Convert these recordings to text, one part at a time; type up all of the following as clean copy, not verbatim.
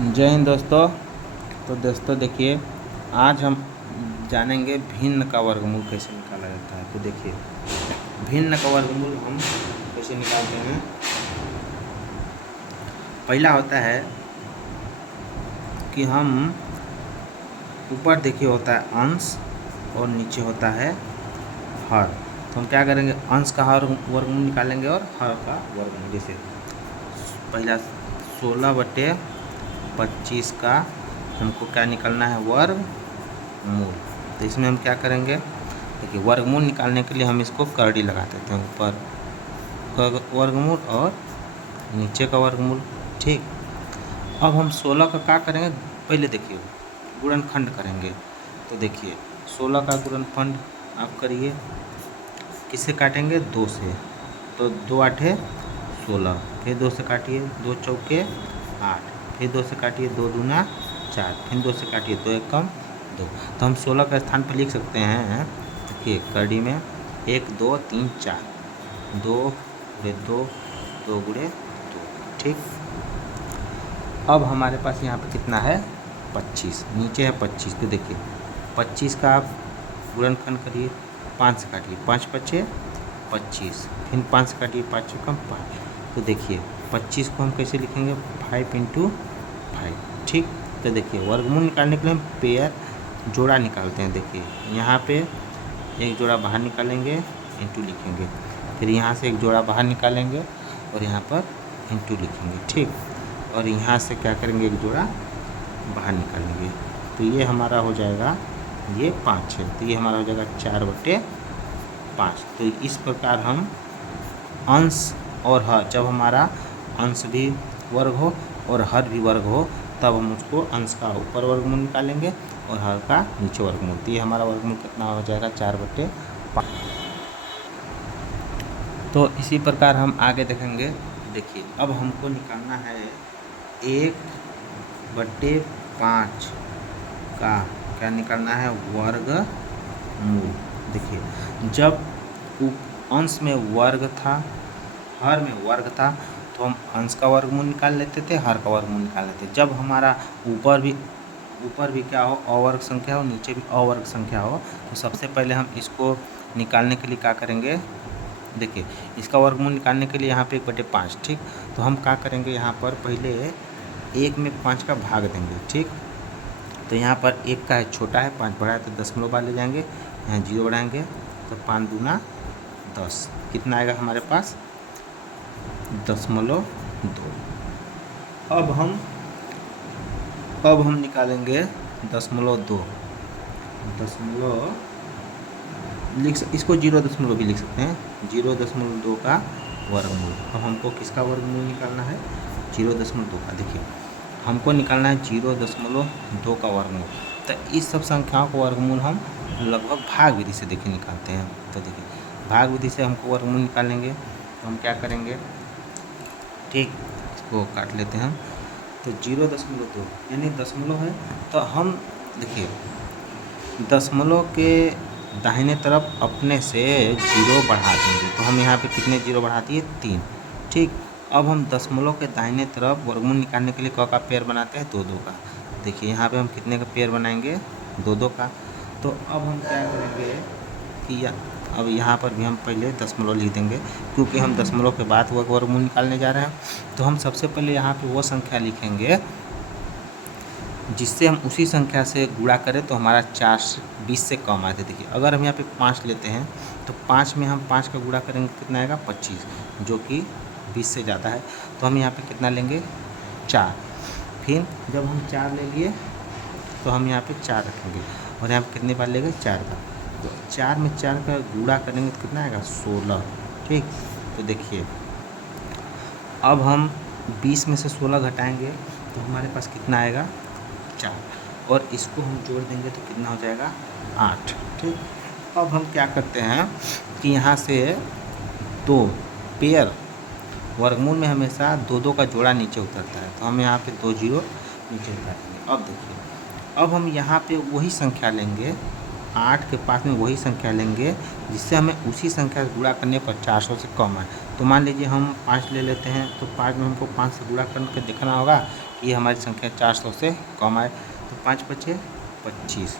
जय हिंद दोस्तों। तो दोस्तों देखिए, आज हम जानेंगे भिन्न का वर्गमूल कैसे निकाला जाता है। तो देखिए, भिन्न का वर्गमूल हम कैसे निकालते हैं। पहला होता है कि हम ऊपर देखिए होता है अंश और नीचे होता है हर। तो हम क्या करेंगे, अंश का हर वर्गमूल निकालेंगे और हर का वर्गमूल। जैसे पहला 16/25 का हमको क्या निकालना है, वर्गमूल। तो इसमें हम क्या करेंगे, देखिए वर्गमूल निकालने के लिए हम इसको करड़ी लगा देते हैं, ऊपर का वर्गमूल और नीचे का वर्गमूल। ठीक, अब हम 16 का क्या करेंगे, पहले देखिए गुणनखंड करेंगे। तो देखिए 16 का गुणनखंड आप करिए, किससे काटेंगे, 2 से। तो 2 8 16, फिर 2 से काटिए, 2 चौके 8, फिर 2 से काटिए, 2 दूना 4, फिर 2 से काटिए, 2 एकम 2। तो हम 16 का स्थान पर लिख सकते हैं, देखिए करड़ी में 1 2 3 4, 2 गुणे 2, 2 गुणे 2। ठीक, अब हमारे पास यहाँ पे कितना है, 25, नीचे है 25। तो देखिए 25 का आप गुणनखंड करिए, 5 से काटिए, 5 5 25, फिर 5 से काटिए, 5 कम 5। तो देखिए 25 को हम कैसे लिखेंगे, 5 × 5। ठीक, तो देखिए वर्गमूल निकालने के लिए हम पेयर जोड़ा निकालते हैं। देखिए यहाँ पे एक जोड़ा बाहर निकालेंगे, इंटू लिखेंगे, फिर यहाँ से एक जोड़ा बाहर निकालेंगे और यहाँ पर इंटू लिखेंगे। ठीक, और यहाँ से क्या करेंगे, एक जोड़ा बाहर निकालेंगे। तो ये हमारा हो जाएगा, ये 5 है, तो ये हमारा हो जाएगा 4/5। तो इस प्रकार हम अंश और हर, जब हमारा अंश भी वर्ग हो और हर भी वर्ग हो, तब हम उसको अंश का ऊपर वर्गमूल निकालेंगे और हर का नीचे वर्गमूल। तो ये हमारा वर्गमूल कितना हो जाएगा, 4/5। तो इसी प्रकार हम आगे देखेंगे। देखिए अब हमको निकालना है 1/5 का क्या निकालना है, वर्गमूल। देखिए जब अंश में वर्ग था, हर में वर्ग था, तो हम अंश का वर्गमूल निकाल लेते थे, हर का वर्गमूल निकाल लेते। जब हमारा ऊपर भी क्या हो, अवर्ग संख्या हो, नीचे भी अवर्ग संख्या हो, तो सबसे पहले हम इसको निकालने के लिए क्या करेंगे, देखिए इसका वर्गमूल निकालने के लिए यहाँ पे 1/5। ठीक, तो हम क्या करेंगे, यहाँ पर पहले 1 में 5 का भाग देंगे। ठीक, तो यहाँ पर 1 का है, छोटा है, 5 बड़ा है, तो दशमलव वाले जाएंगे, यहाँ 0 बढ़ाएंगे, तो 5 दूना 10, कितना आएगा हमारे पास, 0.2। अब हम निकालेंगे 0.2, इसको 0 भी लिख सकते हैं, 0.2 का वर्गमूल। अब हमको किसका वर्गमूल निकालना है, 0.2 का। देखिए हमको निकालना है 0.2 का वर्गमूल। तो इस सब संख्याओं को वर्गमूल हम लगभग भाग विधि से देखिए निकालते हैं। तो देखिए भाग विधि से हमको वर्गमूल निकालेंगे, तो हम क्या करेंगे, ठीक, इसको काट लेते हैं हम। तो 0.2 यानी दशमलव है, तो हम देखिए दशमलव के दाहिने तरफ अपने से 0 बढ़ा देंगे। तो हम यहाँ पे कितने 0 बढ़ा दिए, 3। ठीक, अब हम दशमलव के दाहिने तरफ वर्गमूल निकालने के लिए क का पेयर बनाते हैं, 2 2 का। देखिए यहाँ पे हम कितने का पेयर बनाएंगे, 2 2 का। तो अब हम क्या करेंगे कि अब यहाँ पर भी हम पहले दशमलव लिख देंगे, क्योंकि हम दशमलव के बाद वर्गमूल निकालने जा रहे हैं। तो हम सबसे पहले यहाँ पे वो संख्या लिखेंगे जिससे हम उसी संख्या से गुणा करें तो हमारा 20 से कम आए थे। देखिए अगर हम यहाँ पे 5 लेते हैं, तो 5 में हम 5 का गुणा करेंगे, कितना आएगा, 25, जो कि 20 से ज़्यादा है। तो हम यहाँ पे कितना लेंगे, 4। फिर जब हम 4 ले लिए, तो हम यहाँ पे 4 रखेंगे, और यहाँ पे कितनी बार लेंगे, 4 का। तो 4 में 4 का गुणा करेंगे तो कितना आएगा, 16। ठीक, तो देखिए अब हम 20 में से 16 घटाएंगे, तो हमारे पास कितना आएगा, 4, और इसको हम जोड़ देंगे तो कितना हो जाएगा, 8। ठीक, अब हम क्या करते हैं कि यहाँ से 2 पेयर, वर्गमूल में हमेशा 2 2 का जोड़ा नीचे उतरता है, तो हम यहाँ पे 2 0 नीचे उतारेंगे। अब देखिए अब हम यहाँ पे वही संख्या लेंगे, 8 के पास में वही संख्या लेंगे जिससे हमें उसी संख्या से गुणा करने पर 400 से कम है। तो मान लीजिए हम 5 ले लेते हैं, तो 5 में हमको 5 से गुणा करके देखना होगा ये हमारी संख्या 400 से कम आए। तो 5 बचे 25,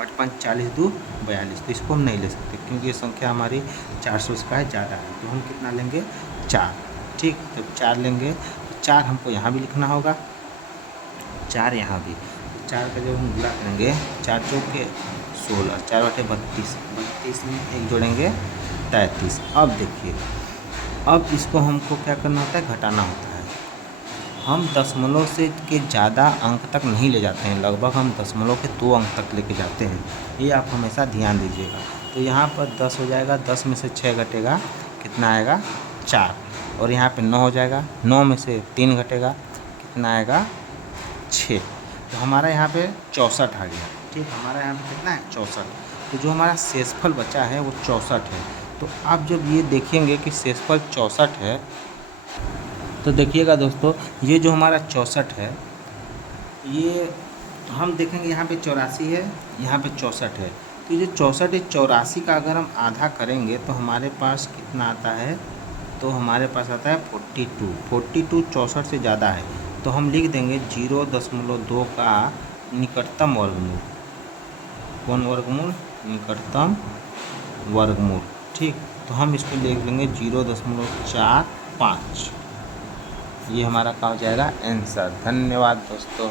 8 5 40 2 42। तो इसको हम नहीं ले सकते क्योंकि ये संख्या हमारी 400 से का है ज़्यादा है। तो हम कितना लेंगे 4। ठीक, तो 4 लेंगे। तो 4 हमको यहाँ भी लिखना होगा, 4 यहाँ भी। 4 का जब हम गुणा करेंगे 4 चौके 16, 4 बटे 32, 32 में एक जोड़ेंगे 33। अब देखिए, अब इसको हमको क्या करना होता है, घटाना होता है। हम दशमलव से के ज़्यादा अंक तक नहीं ले जाते हैं, लगभग हम दशमलव के 2 अंक तक लेके जाते हैं, ये आप हमेशा ध्यान दीजिएगा। तो यहाँ पर 10 हो जाएगा, 10 में से 6 घटेगा, कितना आएगा 4। और यहाँ पे 9 हो जाएगा, 9 में से 3 घटेगा, कितना आएगा 6। तो हमारा यहाँ पे 64 आ गया। ठीक, हमारा यहाँ पे कितना है 64। तो जो हमारा शेषफल बचा है वो 64 है। तो आप जब ये देखेंगे कि शेषफल 64 है, तो देखिएगा दोस्तों, ये जो हमारा 64 है, ये हम देखेंगे यहाँ पे 84 है, यहाँ पे 64 है। तो ये जो 64 है, 84 का अगर हम आधा करेंगे तो हमारे पास कितना आता है, तो हमारे पास आता है 42। 42 64 से ज़्यादा है, तो हम लिख देंगे 0.2 का निकटतम वर्गमूल। कौन वर्गमूल, निकटतम वर्गमूल। ठीक, तो हम इसको लिख देंगे 0.45। ये हमारा क्या हो जाएगा आंसर। धन्यवाद दोस्तों।